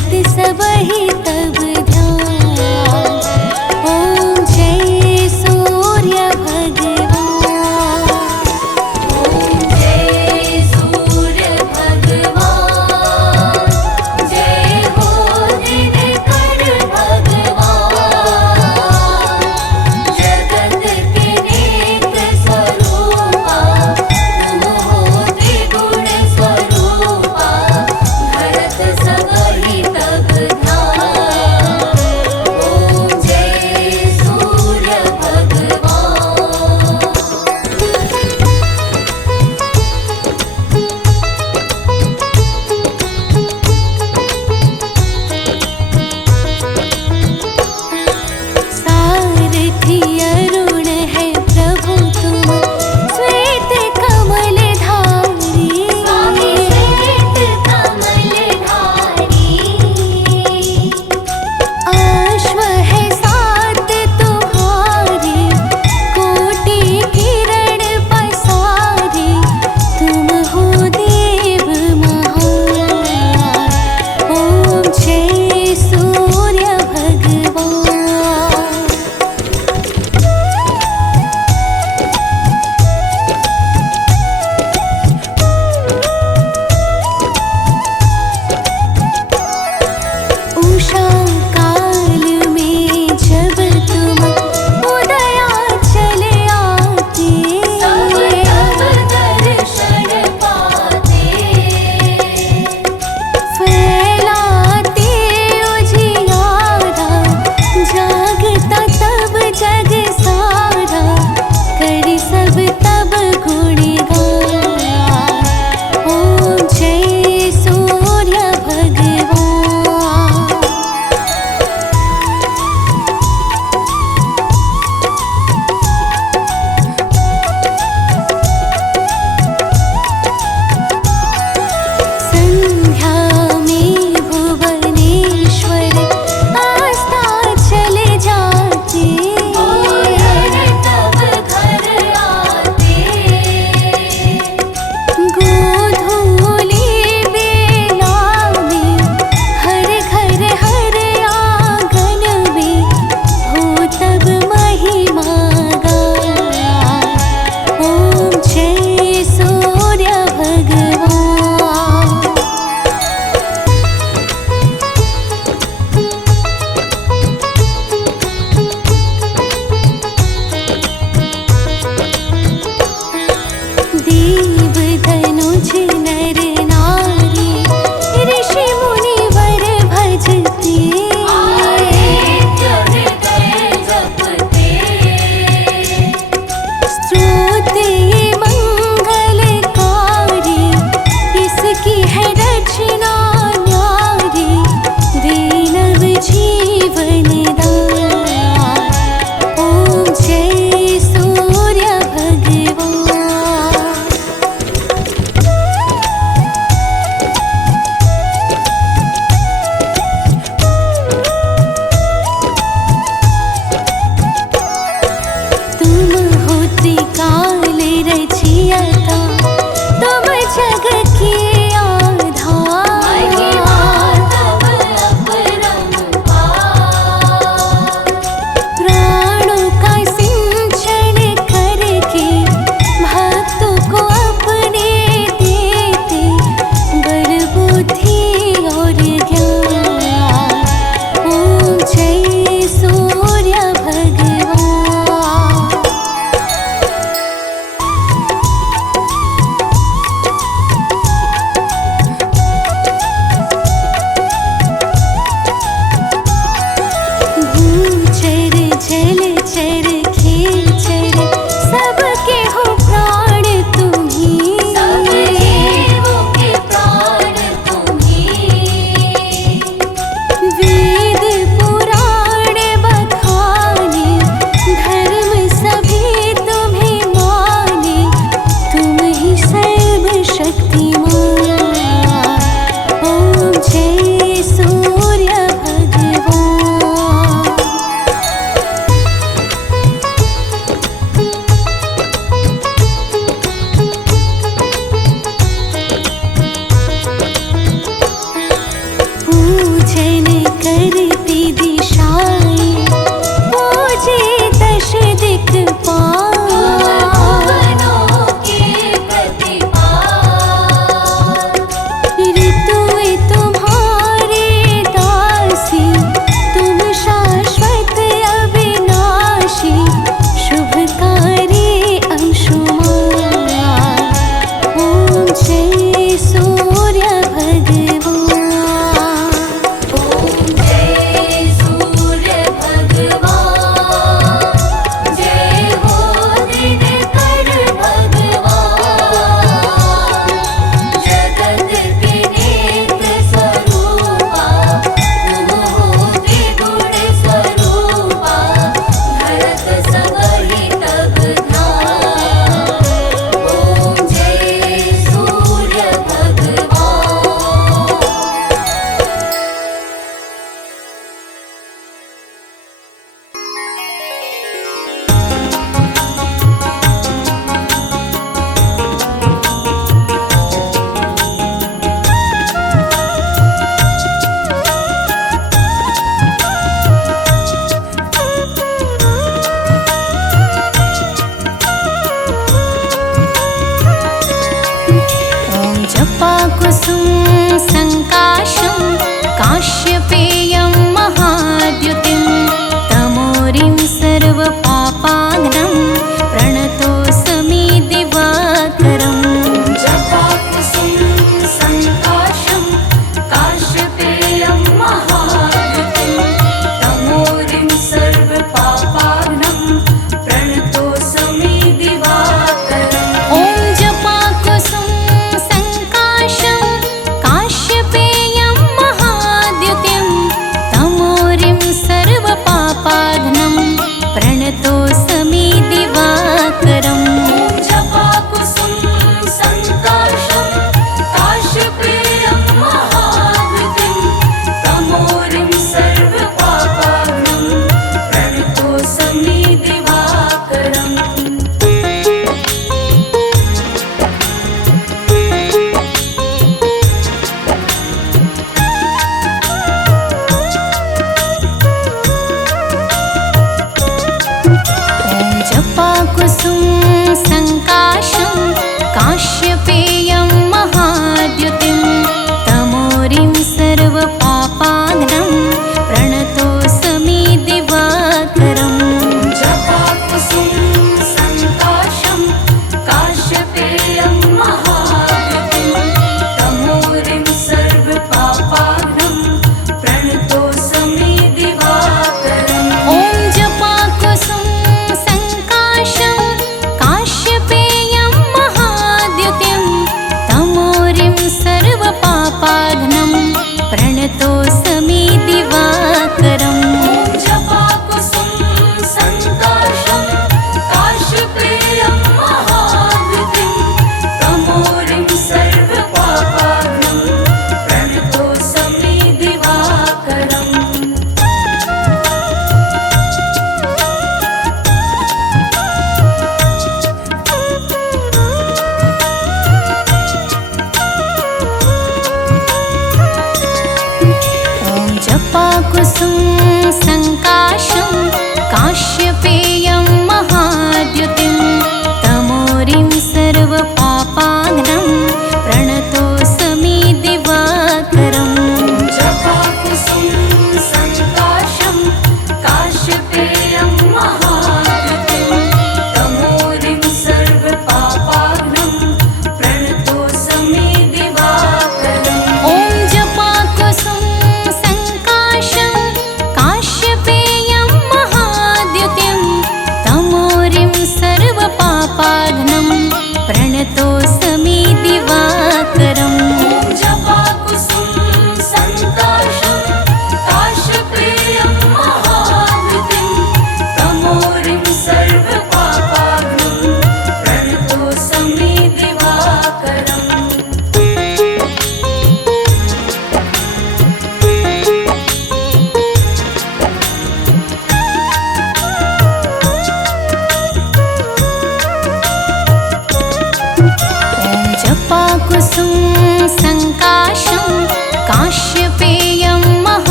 सबहि तब ध्यान।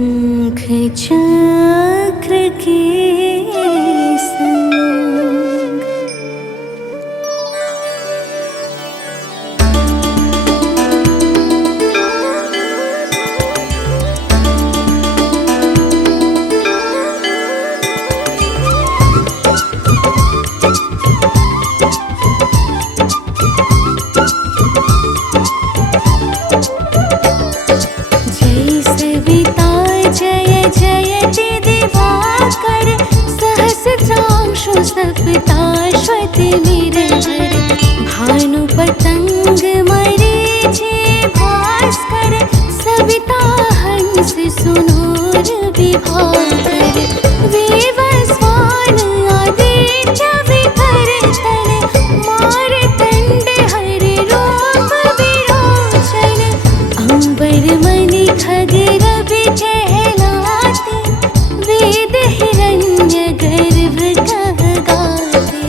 शंख चक्र के संग जय सविता जय जयति दिवाकर सहस्रांशु सप्ताश्वति निरंतर भानु पतंग मरीचि भास्कर सविता हंस सुनूर विभाकर वेवस्वान आदित्य विकर तन मारतंड हरि रूप विरोचन अंबर मणि खगेर कहलाते वेद हिरण्य गर्भ कह गाते।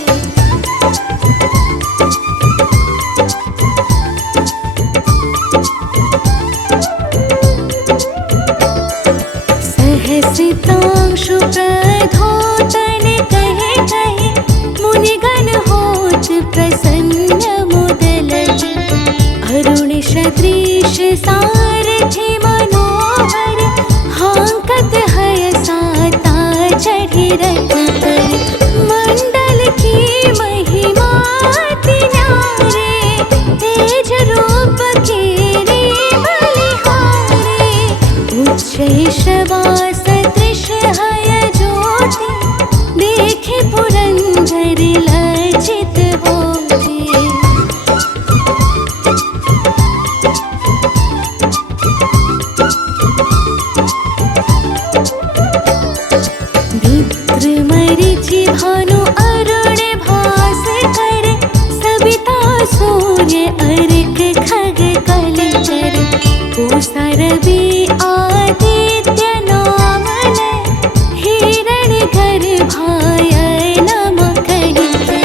सहसितांशु प्रधोतन कहे कहे मुनिगण होत प्रसन्न मुदलत अरुण सदृश सारथि मनोहर हांकत है साता चढ़ी रथ पर मंडल की महिमा अति न्यारे तेज रूप के रे बलिहारे उच्च शवा सदृश है ज्योति देखे पुरंदर लज्जित होते। मित्र मरीचि भानु अरुण भास्कर सविता सूर्य अर्क खग कलचर पूषा रवि आदित्य नामन हिरण गर्भाय नम करिके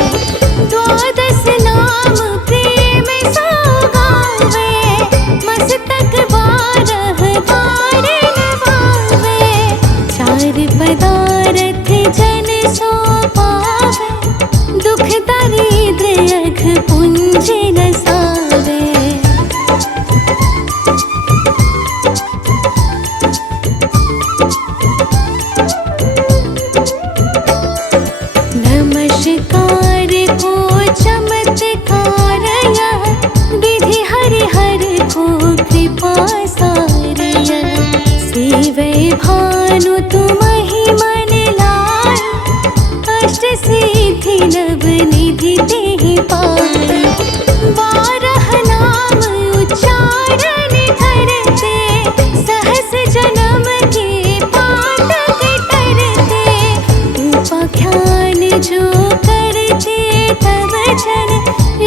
द्वादश नाम प्रेम सौगावे मस्तक बारह बार नवावे चार पदारथ जन सो पावे दुख दारिद्र्य अघ पुंज नसावे। नमस्कार को चमत्कार यह विधि हरिहर को कृपा सार यह सेवै भानु तुम ही मन लाए अष्ट सिद्धि नव निधि देहि पाए बारह नाम उच्चारण करते सहस जन्म के पातक तरते उपाख्यान जो करते तब जन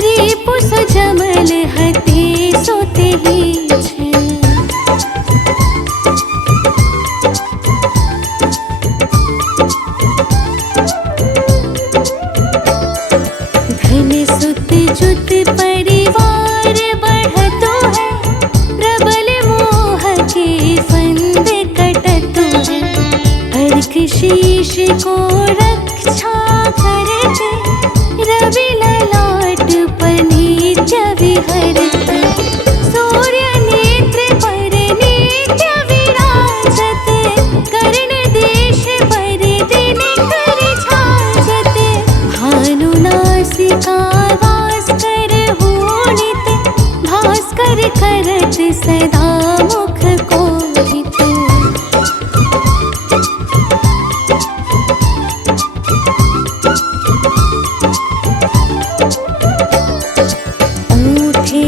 रिपु सुजमल हते सोते ही छन। धन सुत जुत परिवार बढ़तो है प्रबल मोह के फंद कटतो है अर्क शीश को रक्षा करते रवि ललाट पर नित्य विहरते सूर्य नेत्र पर नित्य विराजते कर्ण देश पर दिन कर छाजते भानु नासिका वास कर होनित भास्कर करत सदा मुख कोहित। ऊठे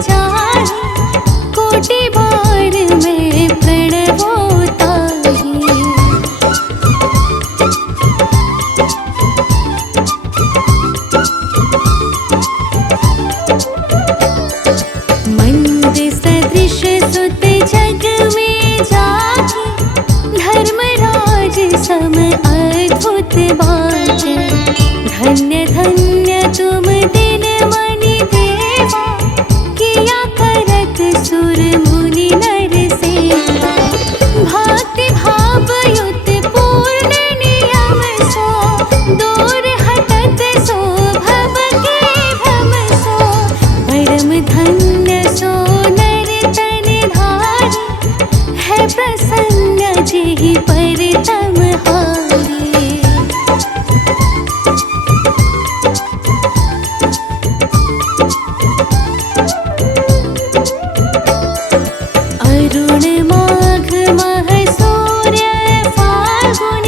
जाहि, कोटि बार मैं प्रणवोताहि। मंद सदृश सुत जग में जाहि, धर्मराज सम अद्भुत बाटे। धन्य धन्य तुम दिन मनि देवा, किया करत सुर मुनि नर सेवा। भक्ति भाव युत पूर्ण नियम सो, दूर हटत सो भव के भ्रम सो। परम धन्य सो नर तन धारी, है प्रसन्न जेहि पर तम हारी। अरुण माघ मह सूर्य फाल्गुन,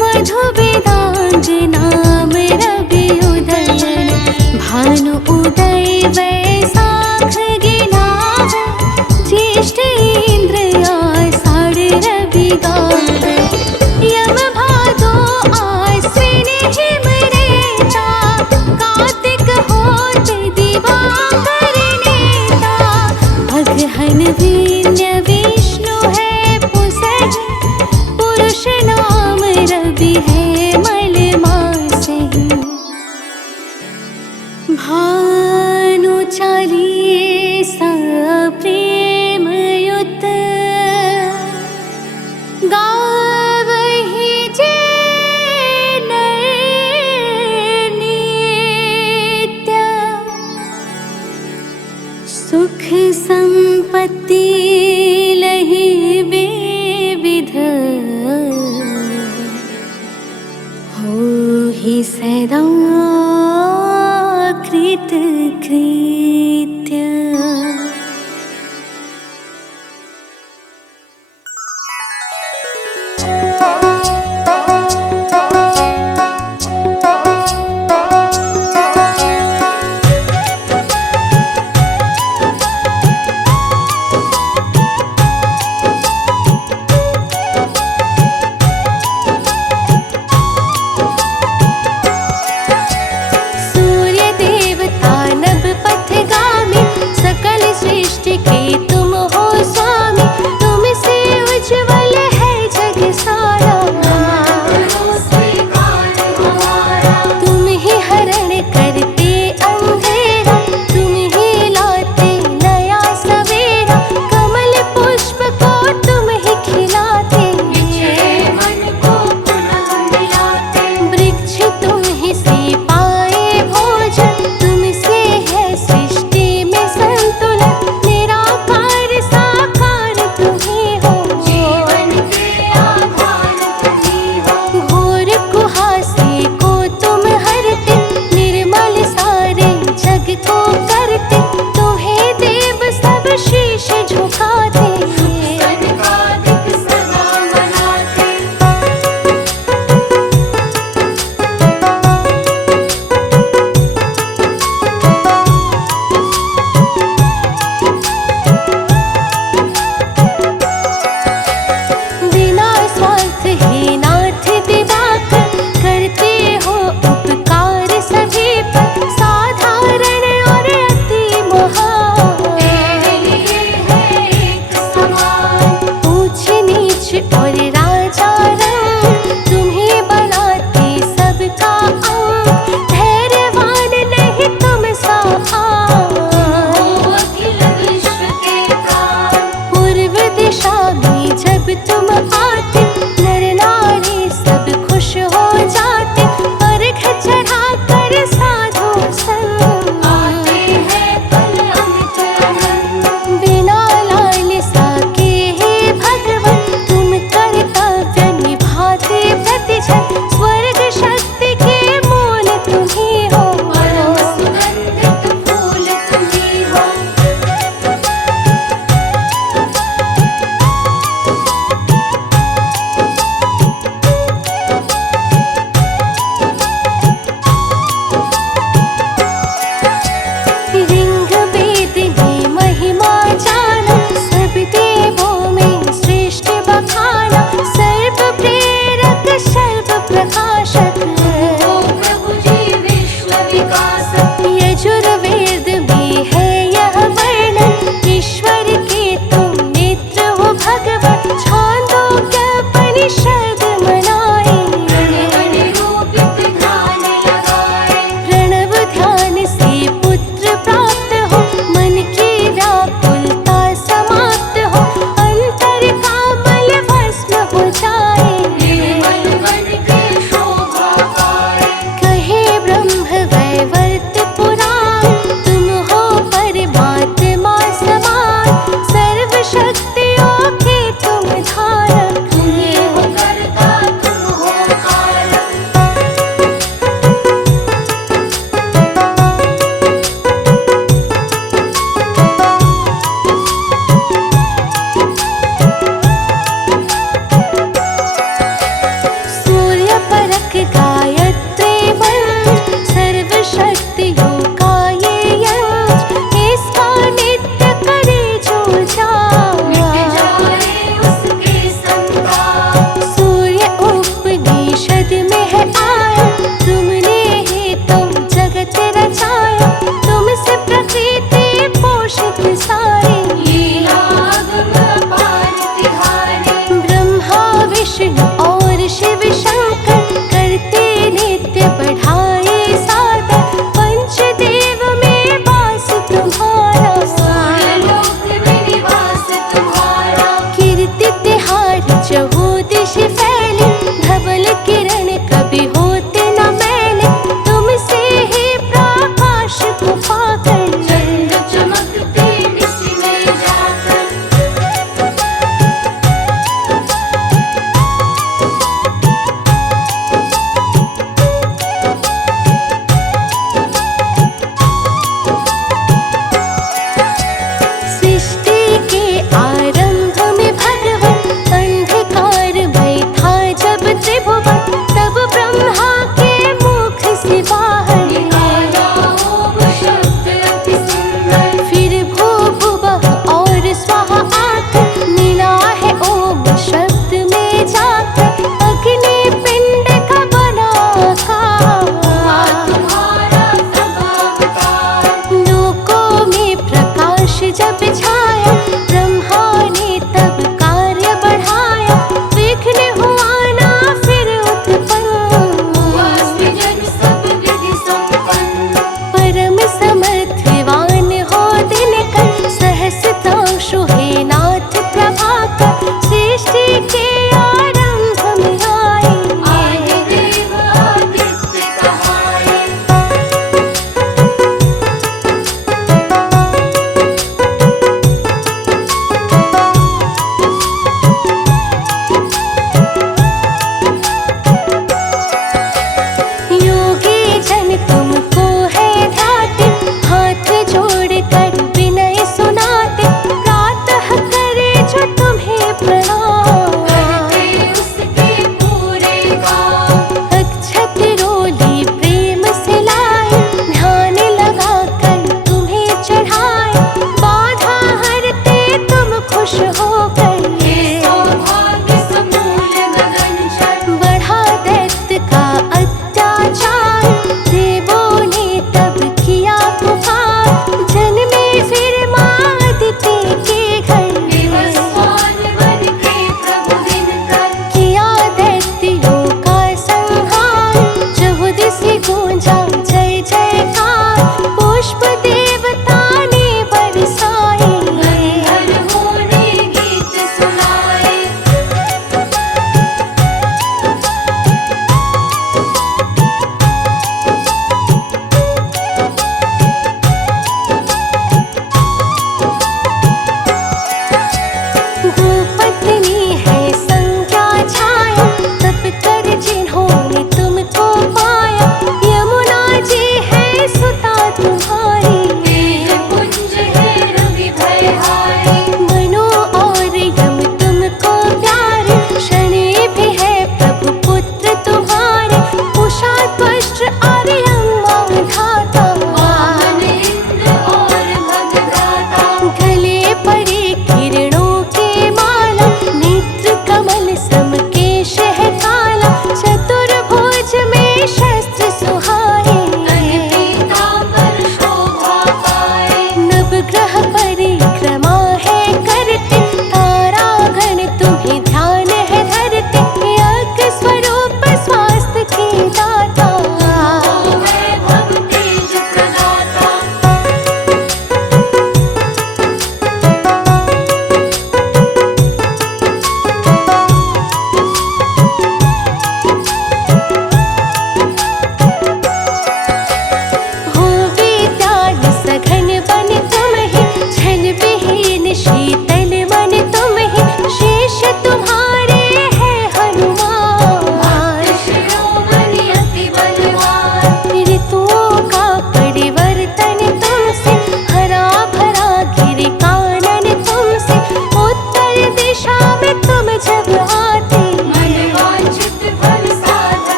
मधु वेदांग नाम रवि उदयन। भानु उदय वैशाख गिनावे, ज्येष्ठ इंद्र आषाढ़ रवि गावे। यम भादो आश्विन हिम रेता, कार्तिक होत दिवाकर नेता। अगहन वीर्य विष्णु है पुसहि, पुरुष नाम रवि है मल मासहि। भानु चालीसा प्रेम युत, गावहि जे नर नित्य। सुख संपत्ति लहि विविध, होहि सदा कृत कृत्य। सूर्य देवता नभ पथगामी, सकल सृष्टि के तुम हो स्वामी। तुमसे उज्ज्वल है जग सारा, तुम ही हरण करते अंधेरा। तुम ही लाते नया सवेरा, कमल पुष्प को तुम ही खिलाते। वृक्ष तुम ही से पाए भोजन, तुमसे है सृष्टि में संतुलन। निराकार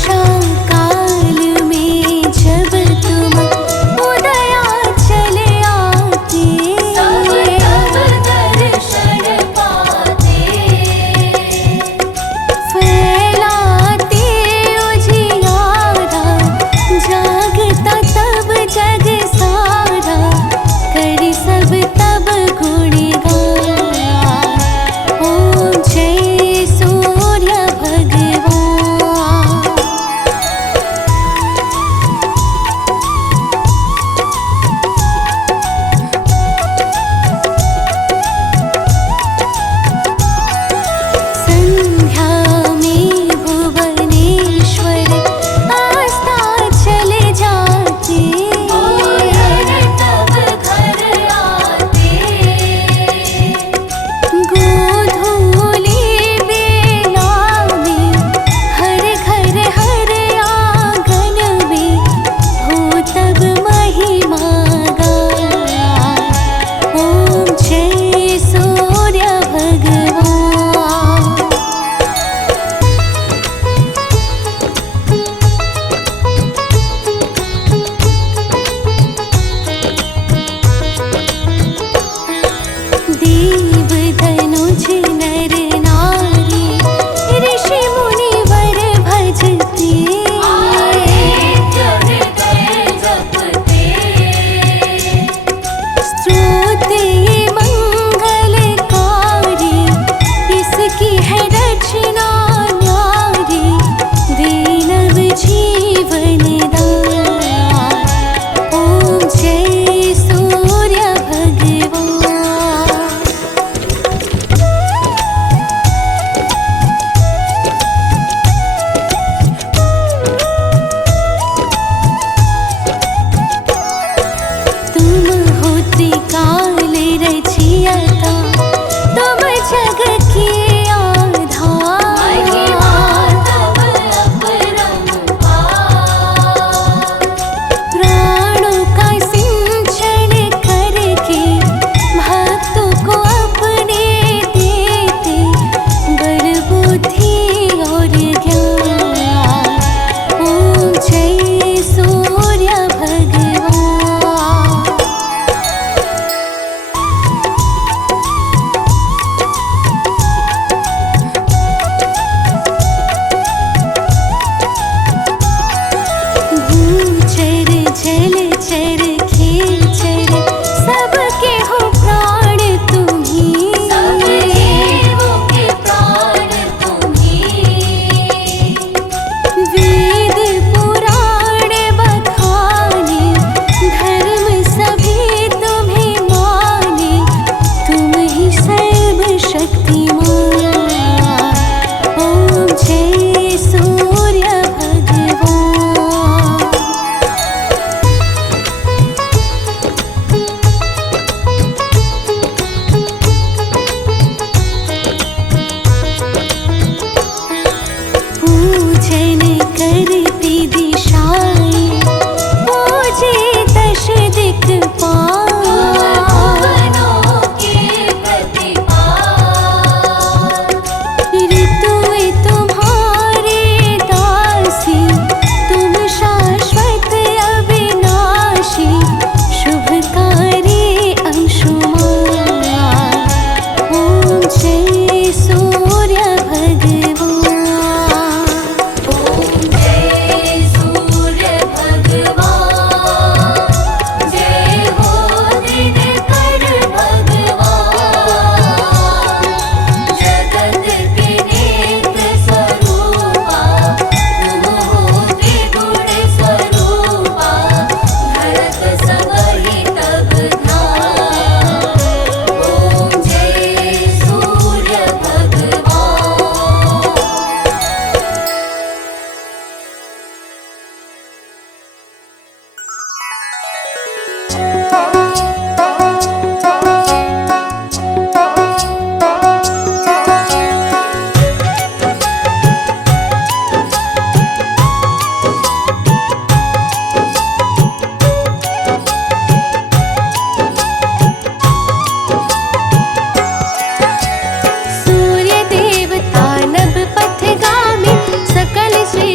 उषा काल में जब तुम उदया चले आते, सब तब दर्शन पाते। फैलाते उजियारा, जागता तब जग सारा, करी सब तब गुणगान। ओम जय सूर्य भगवान।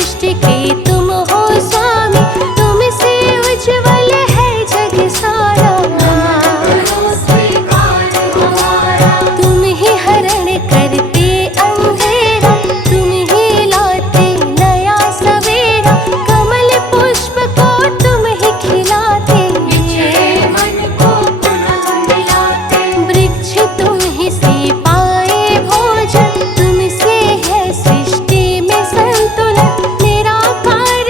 सृष्टि के तुम हो स्वामी, तुमसे उज्ज्वल है जग सारा। तुम ही हरण करते अंधेरा, तुम ही लाते नया सवेरा, कमल पुष्प को तुम ही खिलाते, मन को पुनः मिलाते। वृक्ष तुम ही से पाए भोजन, तुमसे है सृष्टि में संतुलन, निराकार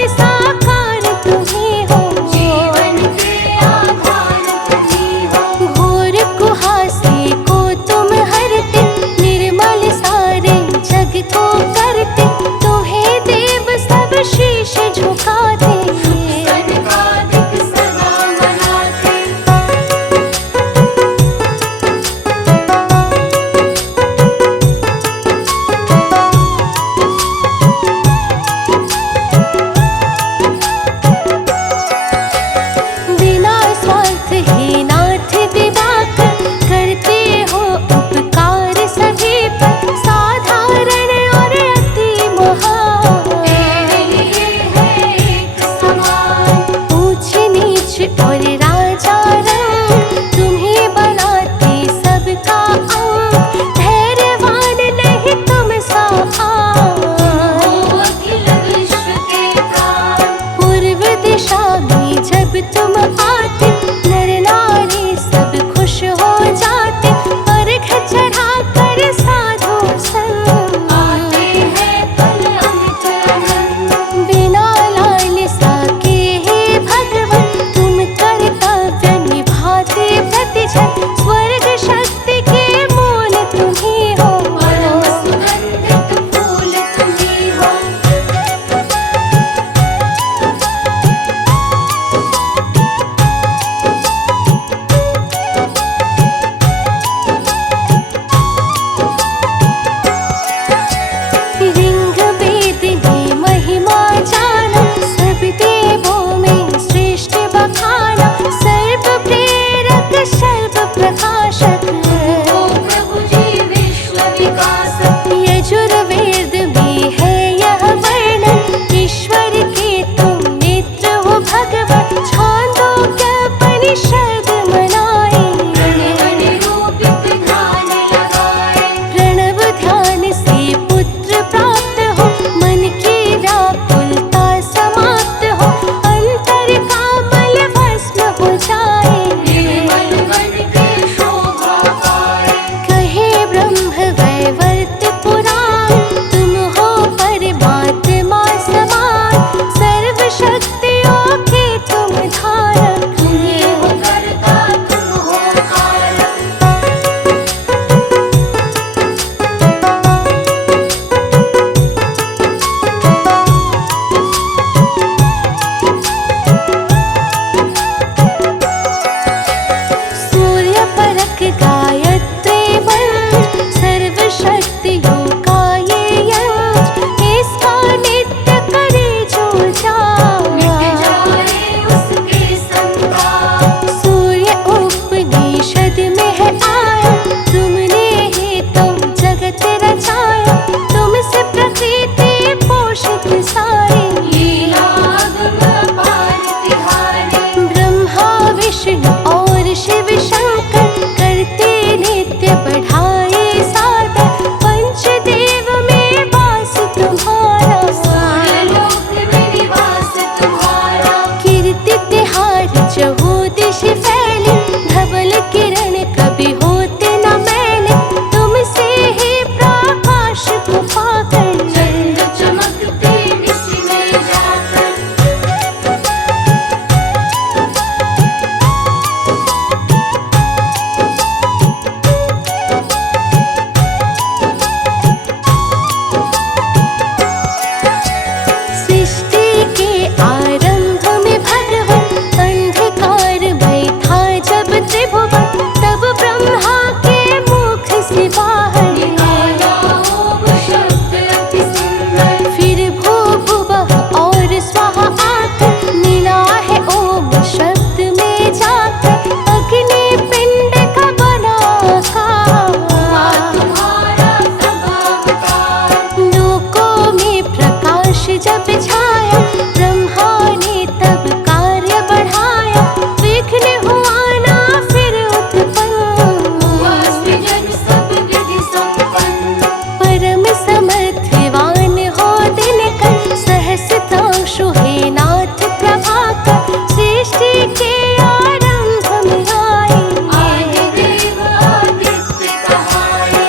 सुझाया, ब्रह्मा ने तब कार्य बढ़ाया, विघ्न हुआ ना फिर उत्पन्न, हुआ सृजन सब विधि संपन्न। परम समर्थिवान हो दिनकर, सहस्त्रांशु हे नाथ प्रभाकर, सृष्टि के आरंभ में आए, आए देव आदित्य कहाए।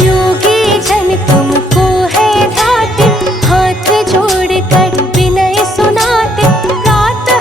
योगी जन तुमको है ध्याते, हाथ जोड़ कर विनय सुनाते, प्रातः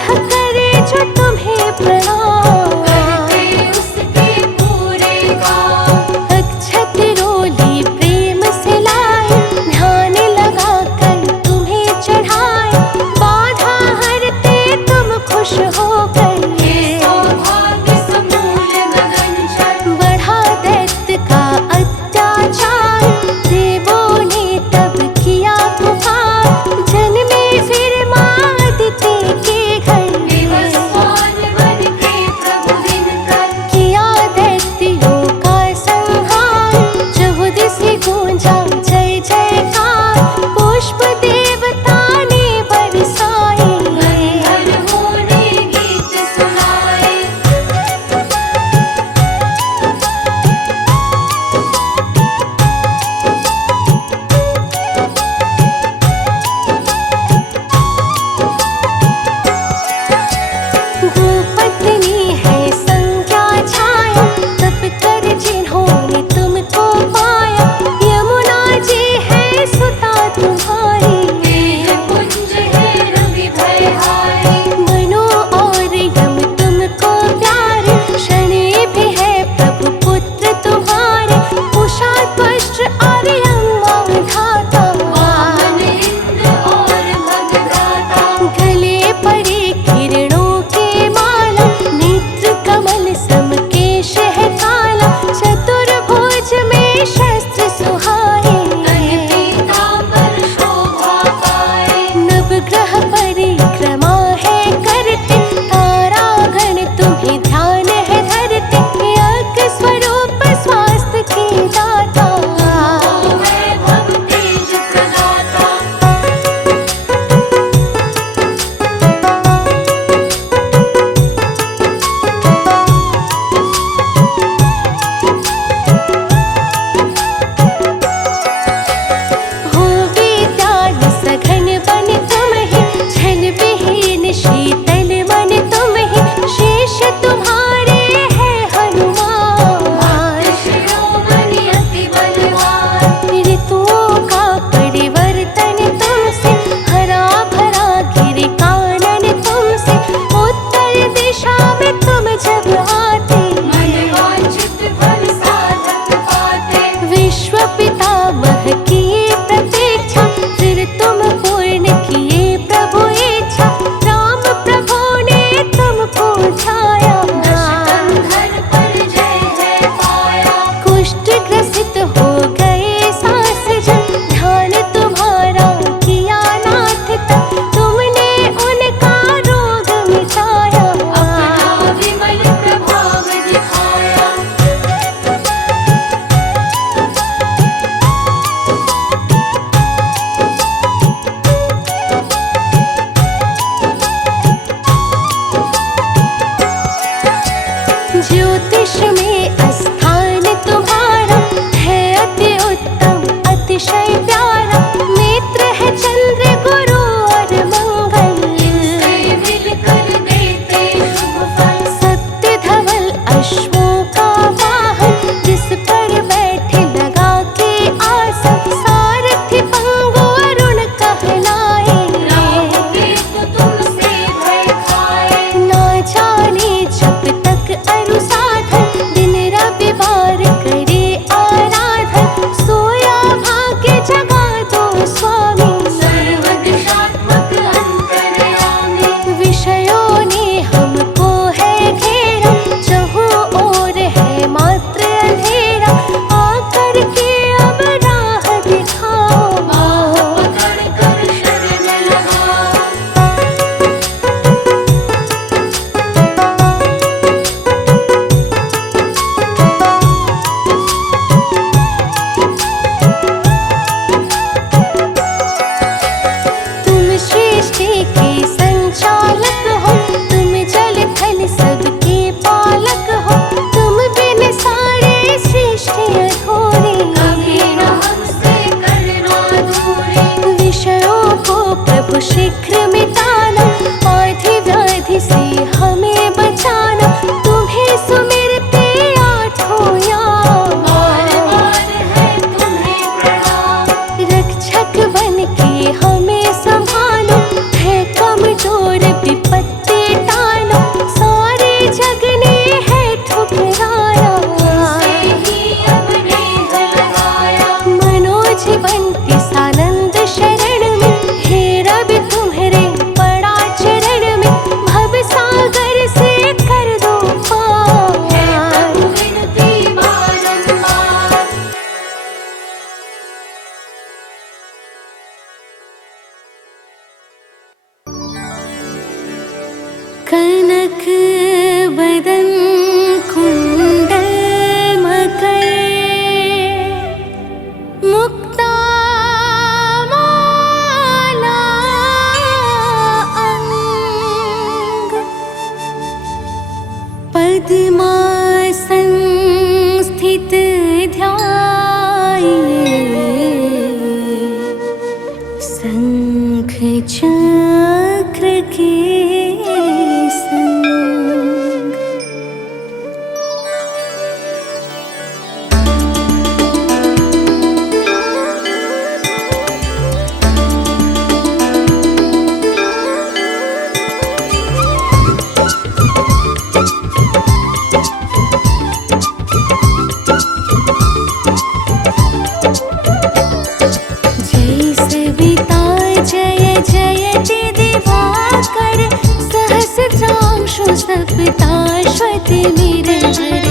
सप्ताश्वत निरहर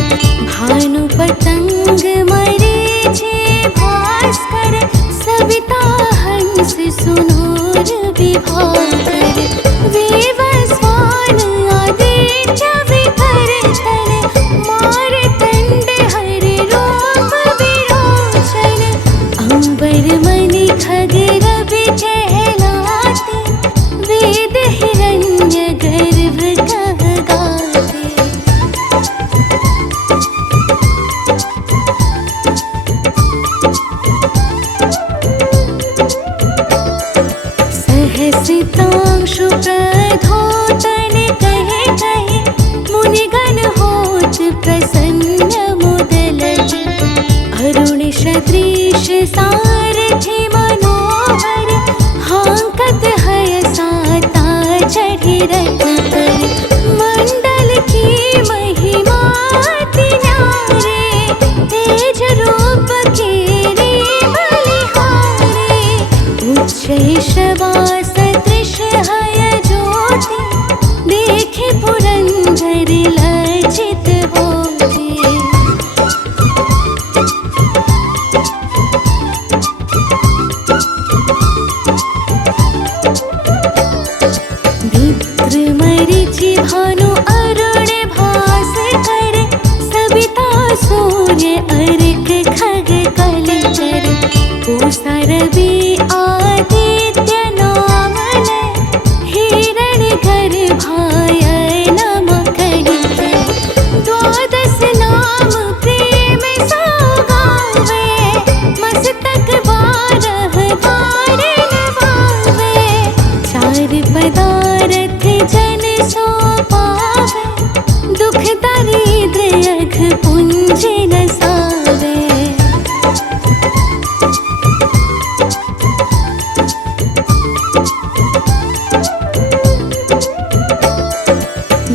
भानु पतंग मरीचि भास्कर सविता हंस सुनूर विभाकर वेवस्वान आदित्य विभर तन मारतंड हरि रूप विरोचन अंबर मणि खग रवि कहलाते वेद हिरण्य गर्भ कह गाते। सहसितांशु प्रधोतन कहे कहे मुनिगण होत प्रसन्न मुदलज अरुण सदृश सारथि मनोहर हांकत हय साता चढ़ि रथ पर मंडल की महिमा अति न्यारे तेज रूप केरे बलिहारे उच्च शवा सदृश हय ज्योति देखे पुरंदर लज्जित होते। मित्र मरीचि भानु अरुण भास्कर सविता सूर्य अर्क खग कलचर पूषा रवि आदित्य नाम लय हिरण गर्भाय नम कहिके द्वादश नाम प्रेम सौगावे मस्तक बारह बार नवावे चार पदारथ जन सो पावे दुख दरिद्र अघ पुंज नसावे।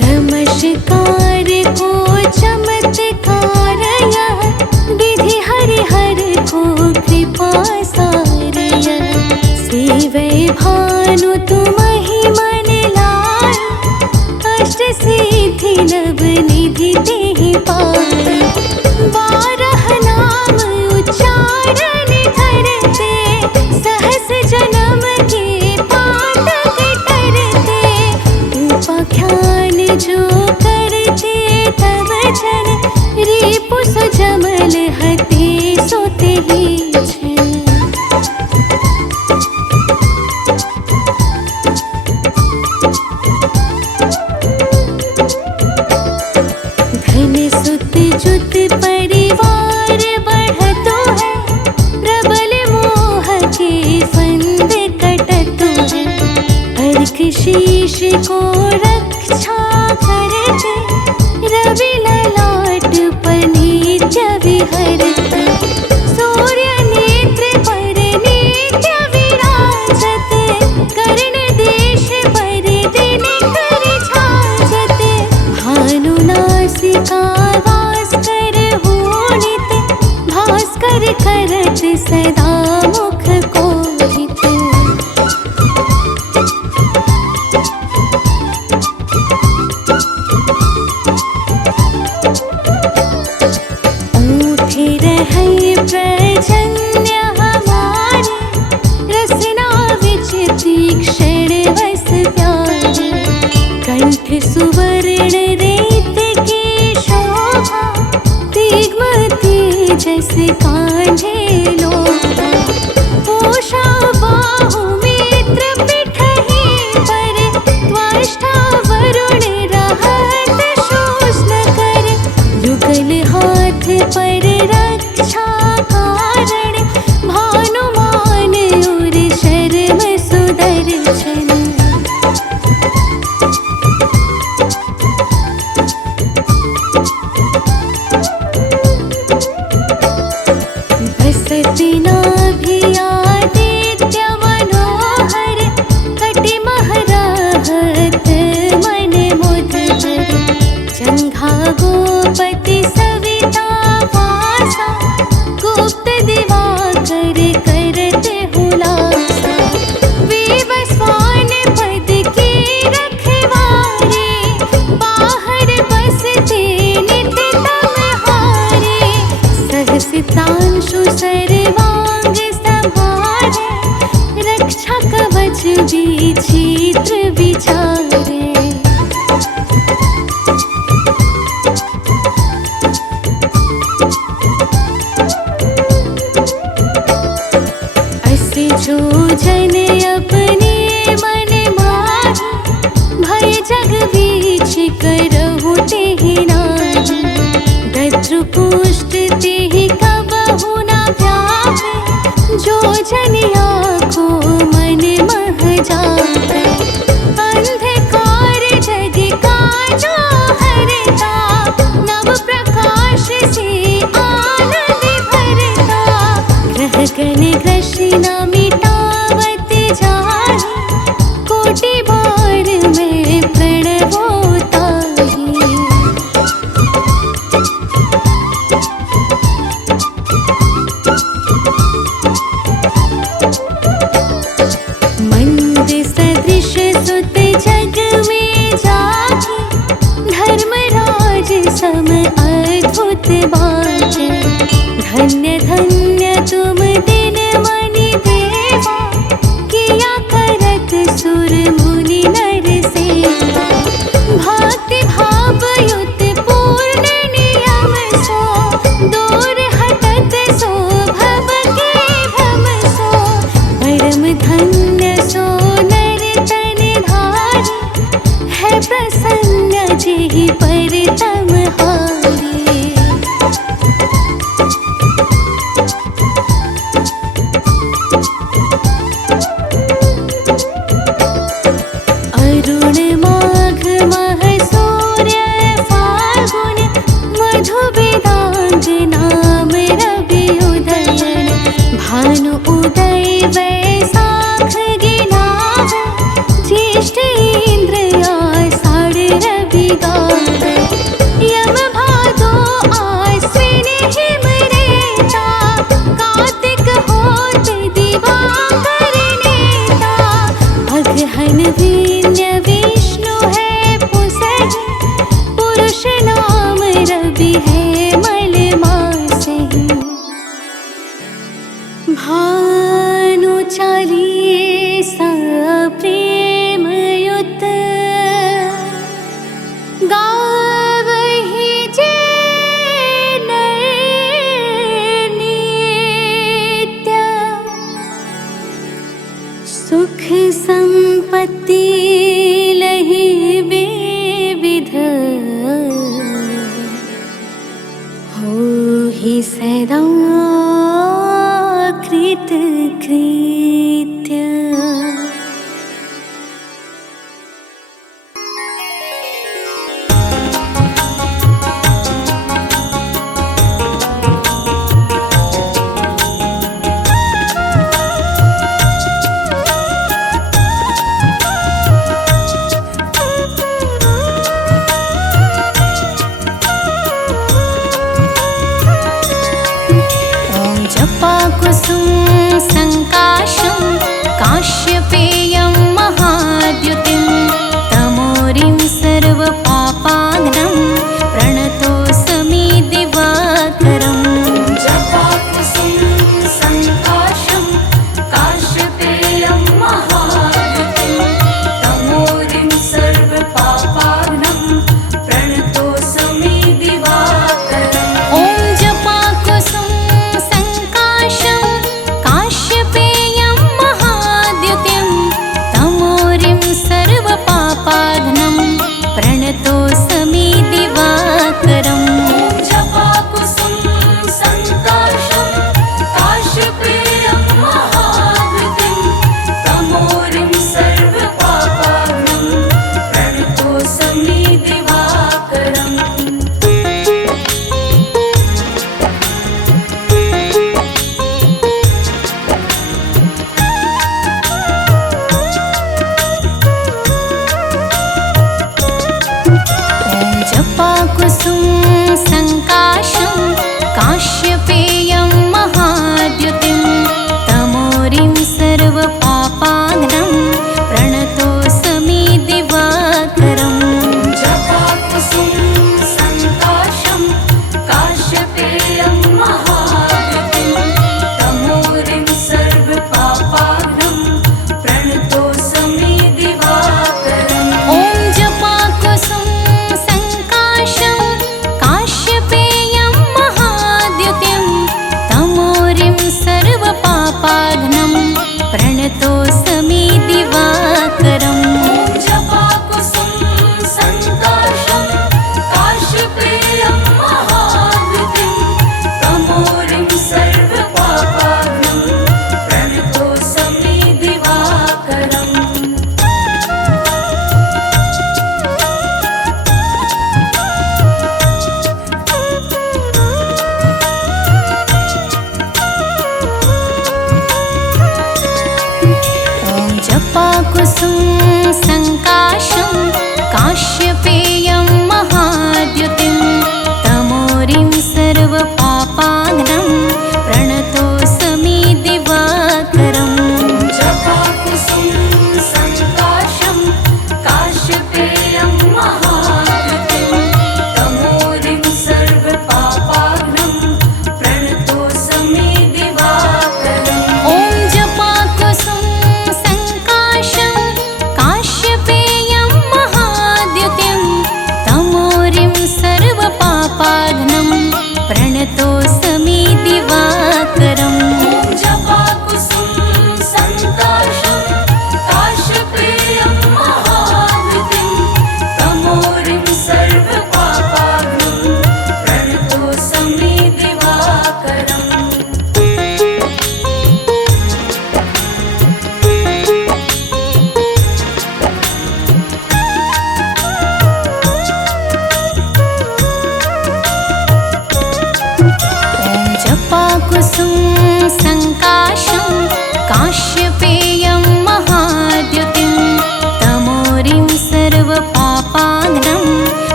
नमस्कार को चमत्कार यह विधि हरिहर को कृपा सार यह सेवै भानु तुमहि मन लाय अष्ट सिद्धि नव निधि तेहि पाय बारह नाम उच्चारण करते सहस जन्म के पातक करते उपाख्यान जो करते तब जन रिपु सुजमल हते सोते ही छन। धन सुत जुत परिवार बढ़तो है प्रबल मोह के फंद कटतो है अर्क शीश को रक्षा करते रवि ललाट पर नित्य विहरते सूर्य नेत्र पर नित्य विराजत कर्ण देश पर दिन कर छाजत भानु नासिका वास कर होनित भास्कर करत सदा मुख कोहित। ऊठे रहै प्रजन्य हमारे रसना विच तीक्ष्ण वस प्यारे कंठ सुवर्ण रेत की शोभा दिग्म तेजस कांधे लोभा पोषा बाहु मित्र पिठहि पर त्वष्टा वरुण रहत शोषण कर युगल हाथ पर रक्षा कारण भानुमान और शर्म सुदर्शन। बीच करहु तेहि नाही, दद्रुपुष्ट तेहि कबहु न व्यापे, जो जनिया को मन मह जापे। अंधकार जग काजा हरता, नव प्रकाश से आनंद भरता। ग्रह गण ग्रसिन मिटावत जाहि, कोटि बार में प्रणवो ताहि। मंद सदृश सुत जग में जाहि, धर्मराज सम अद्भुत बाटे। धन्य धन्य तुम दिन मनि देवा, किया करत सुर मुनि नर सेवा। भक्ति भाव युत पूर्ण नियम सो, दूर हटत सो भव के भ्रम सो। परम धन्य सो नर तन धारी, है प्रसन्न जेहि पर तम हारी। अरुण माघ मह सूर्य फाल्गुन, मधु वेदांग नाम रवि उदयन। भानु उदय वैशाख गिनावे, ज्येष्ठ इंद्र आषाढ़ रवि गावे। यम भादो आश्विन हिम रेता, कार्तिक होत दिवाकर नेता। अगहन वीर्य विष्णु है पुसहि, पुरुष नाम रवि है मल मासहि। भानु चालीसा प्रेम युत, गावहि जे नर नित्य। सुख संपत्ति लहि विविध, होहि सदा कृत कृत्य। ॐ जपाकुसुम संकाशं, काश्यपेयं महाद्युतिं। तमोरिं सर्वपापाग्नं, प्रणतोऽस्मि दिवाकरम्। जपाकुसुम संकाशं, काश्यपेयं महाद्युतिं। तमोरिं सर्वपापाग्नं, प्रणतोऽस्मि दिवाकरम्। ॐ जपाकुसुम संकाशं, काश्यपेयं महाद्युतिं। तमोरिं सर्वपापाग्नं, प्रणतो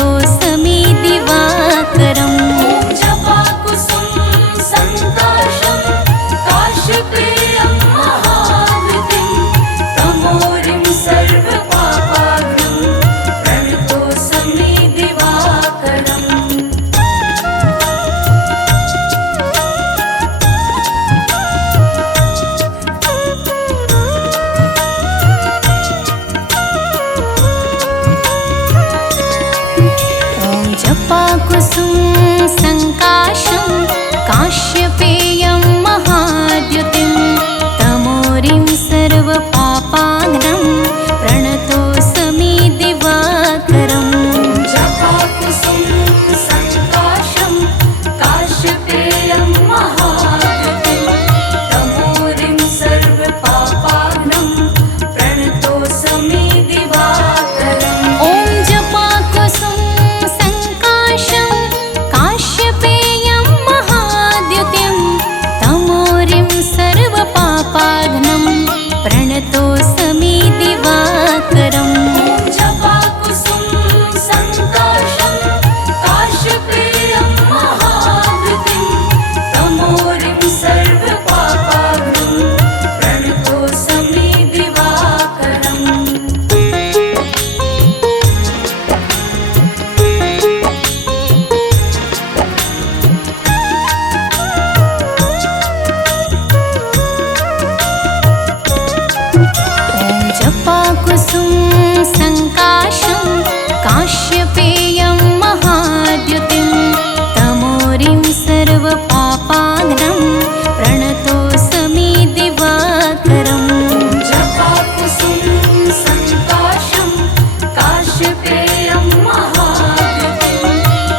प्रणतोऽस्मि दिवाकरम्। ॐ जपाकुसुम सङ्काशं काश्यपेयं महावृतिं तमोरिं सर्वपापाग्नं प्रणतोऽस्मि दिवाकरम्। जपाकुसुम सङ्काशं काश्यपेयं महाद्युतिं तमोरिं सर्वपापाग्नं प्रणतोऽस्मि दिवाकरम्। जपाकुसुम सङ्काशं काश्यपेयं महावृतिं तमोरिं सर्वपापाग्नं प्रणतोऽस्मि दिवाकरम्। ॐ जपाकुसुम सङ्काशं काश्यपेयं महाद्युतिं तमोरिं सर्वपापाग्नं प्रणतोऽस्मि दिवाकरम्। जपाकुसुम सङ्काशं काश्यपेयं महावृतिं तमोरिं सर्वपापाग्नं प्रणतोऽस्मि दिवाकरम्। जपाकुसुम सङ्काशं काश्यपेयं महाद्युतिं तमोरिं सर्वपापाग्नं प्रणतोऽस्मि दिवाकरम्। जपाकुसुम सङ्काशं काश्यपेयं महावृतिं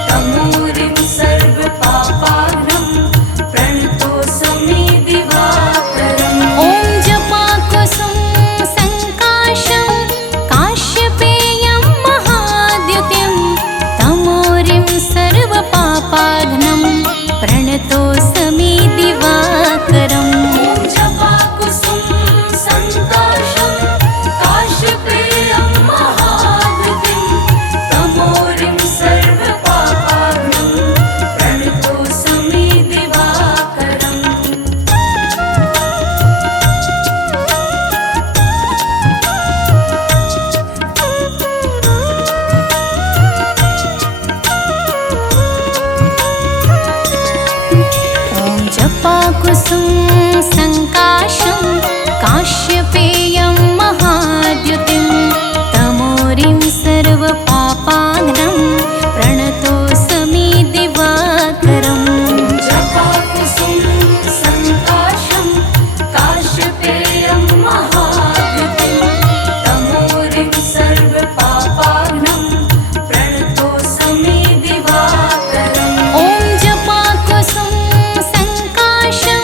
तमोरिं सर्वपापाग्नं प्रणतोऽस्मि दिवाकरम्। ॐ जपाकुसुम सङ्काशं काश्यपेयं महाद्युतिं तमोरिं सर्वपापाग्नं प्रणतोऽस्मि दिवाकरम्। जपाकुसुम सङ्काशं काश्यपेयं महावृतिं तमोरिं सर्वपापाग्नं प्रणतोऽस्मि दिवाकरम्। ॐ जपाकुसुम सङ्काशं काश्यपेयं महाद्युतिं तमोरिं सर्वपापाग्नं प्रणतोऽस्मि दिवाकरम्। जपाकुसुम सङ्काशं काश्यपेयं महावृतिं तमोरिं सर्वपापाग्नं प्रणतोऽस्मि दिवाकरम्। ॐ जपाकुसुम सङ्काशं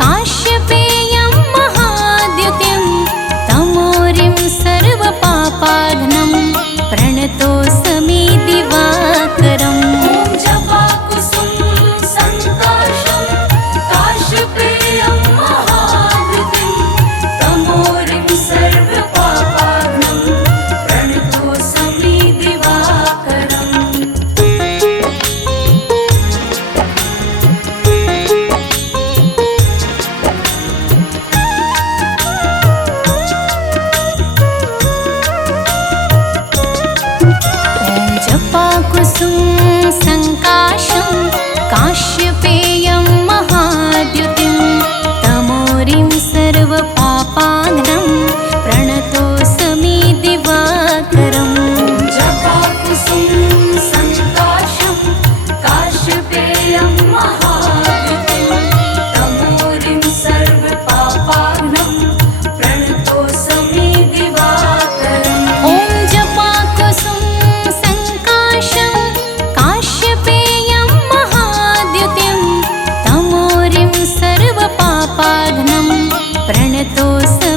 काश्यपेयं महाद्युतिं तमोरिं सर्वपापाग्नं प्रणतोऽस्मि दिवाकरम्। जपाकुसुम सङ्काशं काश्यपेयं महावृतिं तमोरिं सर्वपापाग्नं प्रणतोऽस्मि दिवाकरम्। ॐ जपाकुसुम सङ्काशं काश्यपेयं महाद्युतिं तमोरिं सर्वपापाग्नं प्रणतोऽस्मि दिवाकरम्। जपाकुसुम सङ्काशं काश्यपेयं महावृतिं तमोरिं सर्वपापाग्नं प्रणतोऽस्मि दिवाकरम्। ॐ जपाकुसुम सङ्काशं काश्यपेयं महाद्युतिं तमोरिं सर्वपापाग्नं प्रणतोऽस्मि